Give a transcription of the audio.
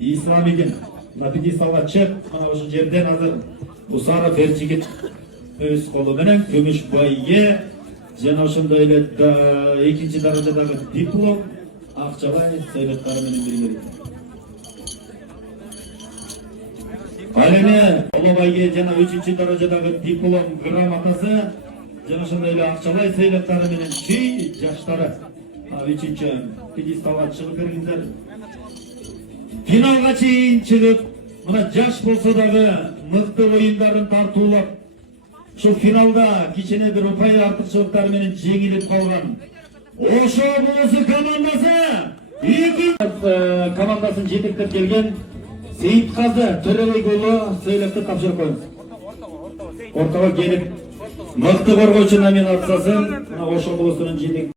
İslam eкен. Напиди салатчы, мына ошол жерден азыр Усара Берчигит өз колу менен күмүш байге жана ошондой эле экинчи даражадагы диплом акчалай сыйлыктары менен бирге. Ал эми Улуу байге жана 3-чү даражадагы диплом грамотасы жана ошондой эле акчалай сыйлыктары менен чүй жаштары 3-чү пьедесталга чыгып бериңиздер. Финалга чейин чыгып, мына жаш болсо дагы мыкты оюндарын тартуулап, ушул финалда кичине бир упай артыкчылыктар менен жеңилип калган Ошо Булусу командасы командасын жетектеп келген Сейитказы Төребек уулу сыйлыкты тапшырып коюңуз. Ортого келип, мыкты коргоочу номинациясын Ошо Булусунун жетек